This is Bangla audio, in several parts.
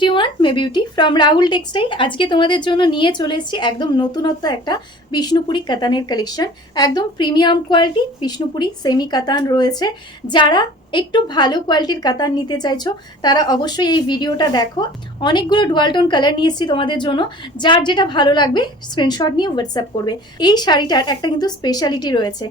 Everyone, May beauty from Rahul textile. আজকে তোমাদের জন্য নিয়ে চলে এসেছি একদম নতুনত্ব একটা বিষ্ণুপুরি কাতানের কালেকশন। একদম প্রিমিয়াম কোয়ালিটি বিষ্ণুপুরি সেমি কাতান রয়েছে। যারা একটু ভালো কোয়ালিটির কাতান নিতে চাইছো তারা অবশ্যই এই ভিডিওটা দেখো। অনেকগুলো ডুয়াল টোন কালার নিয়ে এসেছি তোমাদের জন্য। যার যেটা ভালো লাগবে স্ক্রিনশট নিয়ে হোয়াটসঅ্যাপ করবে। এই শাড়িটার একটা কিন্তু স্পেশালিটি রয়েছে।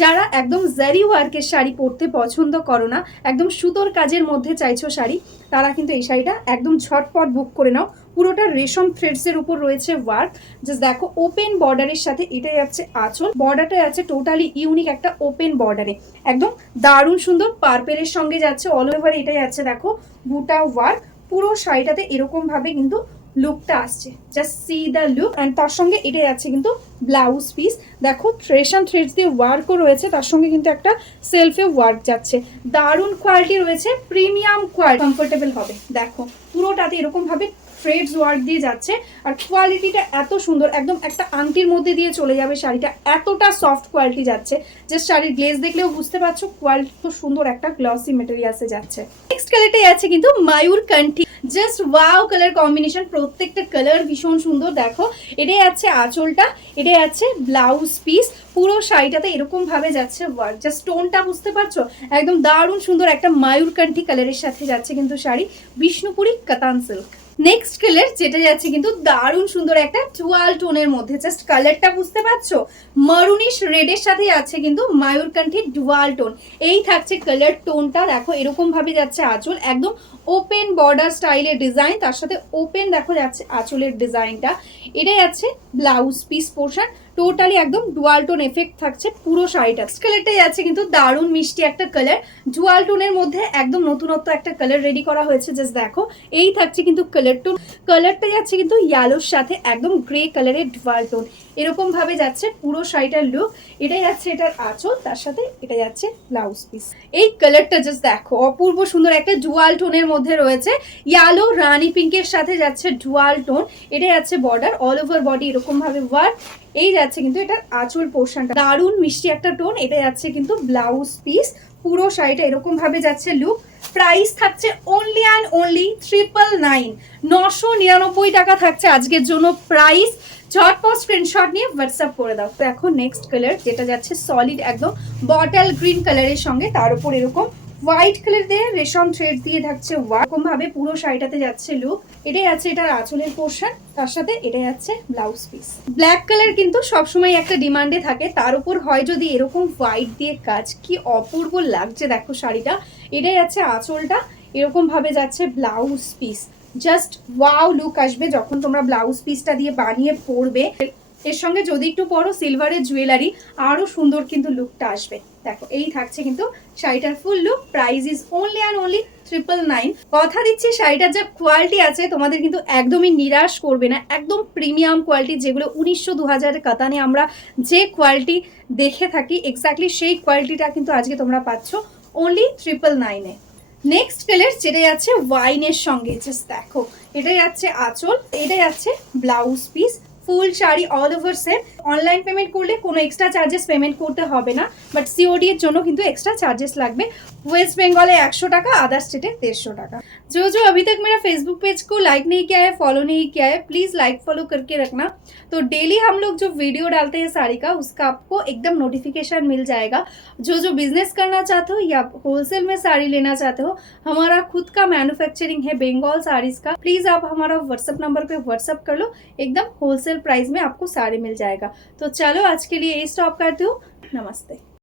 যারা একদম জারি ওয়ার্কের শাড়ি পরতে পছন্দ করো না, একদম সুতোর কাজের মধ্যে চাইছো শাড়ি, তারা কিন্তু এই শাড়িটা একদম ঝটপট বুক করে নাও। পুরোটা রেশম থ্রেডসের উপর রয়েছে ওয়ার্ক। জাস্ট দেখো, ওপেন বর্ডারের সাথে এটাই যাচ্ছে আঁচল। বর্ডারটা যাচ্ছে টোটালি ইউনিক একটা ওপেন বর্ডারে, একদম দারুণ সুন্দর পার্পেলের সঙ্গে যাচ্ছে। অল ওভার এটাই যাচ্ছে দেখো বুটা ওয়ার্ক। পুরো শাড়িটাতে এরকম ভাবে কিন্তু লুকটা আসছে। Just see the look. And তার সঙ্গে এটা যাচ্ছে কিন্তু ব্লাউজ পিস। দেখো রেশম থ্রেডস দিয়ে ওয়ার্কও রয়েছে, তার সঙ্গে কিন্তু একটা সেলফে ওয়ার্ক যাচ্ছে। দারুণ কোয়ালিটি রয়েছে, প্রিমিয়াম কোয়ালিটি, কমফোর্টেবল হবে। দেখো পুরোটাতে এরকম ভাবে থ্রেডস ওয়ার্ক দিয়ে যাচ্ছে। আর কোয়ালিটিটা এত সুন্দর, একদম একটা আংটির মধ্যে দিয়ে চলে যাবে শাড়িটা, এতটা সফট কোয়ালিটি যাচ্ছে। জাস্ট শাড়ির গ্লেজ দেখলেও বুঝতে পারছো কোয়ালিটি তো সুন্দর একটা গ্লসি মেটেরিয়ালসে যাচ্ছে। নেক্সট কালারটাই আছে কিন্তু মায়ূর কান্ঠি। জাস্ট ওয়াও কালার কম্বিনেশন, প্রত্যেকটা কালার ভীষণ সুন্দর। দেখো এটাই আছে আঁচলটা, এটাই আছে ব্লাউজ পিস। পুরো শাড়িটাতে এরকম ভাবে যাচ্ছে ওয়ার্ক। জাস্ট টোনটা বুঝতে পারছো, একদম দারুণ সুন্দর একটা মায়ূরকান্ঠি কালারের সাথে যাচ্ছে কিন্তু শাড়ি, বিষ্ণুপুরি কাতান সিল্ক। নেক্সট কালার যেটা যাচ্ছে কিন্তু দারুণ সুন্দর একটা ডুয়াল টোনের মধ্যে। জাস্ট কালারটা বুঝতে পারছো, মারুনিশ রেডের সাথে আছে কিন্তু মায়ূরকান্ঠি ডুয়াল টোন। এই থাকছে কালার টোনটা। দেখো এরকম ভাবে যাচ্ছে আঁচল, একদম ওপেন বর্ডার স্টাইলের ডিজাইন, তার সাথে ওপেন দেখো যাচ্ছে আঁচলের ডিজাইনটা। এটা যাচ্ছে ব্লাউজ পিস পোর্শন। টোটালি একদম ডুয়াল টোন এফেক্ট থাকছে পুরো শাড়িটা। কালারটাই আছে কিন্তু দারুণ মিষ্টি একটা কালার, ডুয়াল টোনের মধ্যে একদম নতুনত্ব একটা কালার রেডি করা হয়েছে। জাস্ট দেখো এই থাকছে কিন্তু কালার টোন। কালারটা যাচ্ছে কিন্তু ইয়েলোর সাথে একদম গ্রে কালারের ডুয়াল টোন। এরকম ভাবে যাচ্ছে পুরো শাড়িটার লুক। এটাই যাচ্ছে এটার আঁচল, তার সাথে এটা যাচ্ছে ব্লাউজ পিস। এই কালারটা জাস্ট দেখো অপূর্ব সুন্দর একটা ডুয়াল টোনের মধ্যে রয়েছে। ইয়েলো রানী পিঙ্কের সাথে যাচ্ছে ডুয়াল টোন। এটা যাচ্ছে বর্ডার, অল ওভার বডি এরকম ভাবে ওয়ার্ক। এই যাচ্ছে কিন্তু এটার আঁচল পোর্শনটা, দারুণ মিষ্টি একটা টোন। এটা যাচ্ছে কিন্তু ব্লাউজ পিস। পুরো শাড়িটা এরকম ভাবে যাচ্ছে লুক। প্রাইস থাকছে অনলি অ্যান্ড অনলি 999, 999 টাকা থাকছে আজকের জন্য প্রাইস। ঝটপট স্ক্রিনশট নিয়ে হোয়াটসঅ্যাপ করে দাও। তো এখন নেক্সট কালার যেটা যাচ্ছে সলিড একদম বটল গ্রিন কালারের সঙ্গে, তার উপর এরকম হোয়াইট কালার দিয়ে রেশম থ্রেড দিয়ে থাকছে এরকম ভাবে পুরো শাড়িটাতে যাচ্ছে লুক। এটাই আছে এটার আঁচলের পোর্শন, তার সাথে এটা যাচ্ছে ব্লাউজ পিস। ব্ল্যাক কালার কিন্তু সবসময় একটা ডিমান্ডে থাকে, তার উপর হয় যদি এরকম হোয়াইট দিয়ে কাজ, কি অপূর্ব লাগছে দেখো শাড়িটা। এটাই যাচ্ছে আঁচলটা, এরকম ভাবে যাচ্ছে blouse piece. Just wow look আসবে যখন তোমরা ব্লাউজ পিসটা দিয়ে বানিয়ে পরবে। এর সঙ্গে যদি একটু পরো সিলভারের জুয়েলারি, আরো সুন্দর কিন্তু লুকটা আসবে। দেখো এই থাকছে কিন্তু শাড়িটার ফুল look. Price is only and only 999। কথা দিচ্ছি শাড়িটার যা কোয়ালিটি আছে তোমাদের কিন্তু একদমই নিরাশ করবে না। একদম প্রিমিয়াম কোয়ালিটি, যেগুলো 1900-2000 কাতানে আমরা যে কোয়ালিটি দেখে থাকি এক্স্যাক্টলি সেই কোয়ালিটিটা কিন্তু আজকে তোমরা পাচ্ছ অনলি 999-এ। নেক্সট কালার যেটা যাচ্ছে ওয়াইনের সঙ্গে, জাস্ট দেখো এটা যাচ্ছে আঁচল, এটা যাচ্ছে blouse piece. Full sari all over set. Online payment করলে কোনো এক্সট্রা চার্জেস পেমেন্ট করতে হবে না, বাট সিওডি এর জন্য কিন্তু एक्स्ट्रा चार्जेस লাগবে। वेस्ट बंगाल 100 টাকা, अदर स्टेट 150 টাকা। जो अभी तक मेरा फेसबुक पेज को लाइक नहीं किया है, फॉलो नहीं किया है, प्लीज लाइक फॉलो करके रखना। तो डेली हम लोग जो वीडियो डालते हैं साड़ी का, उसका आपको एकदम नोटिफिकेशन मिल जाएगा। जो बिजनेस करना चाहते हो या होलसेल में साड़ी लेना चाहते हो, हमारा खुद का मैन्युफैक्चरिंग है बंगाल साड़ीज का। प्लीज आप हमारा व्हाट्सएप नंबर पे व्हाट्सएप कर लो, एकदम होलसेल प्राइस में आपको साड़ी मिल जाएगा। तो चलो आज के लिए यही स्टॉप करती हूँ। नमस्ते।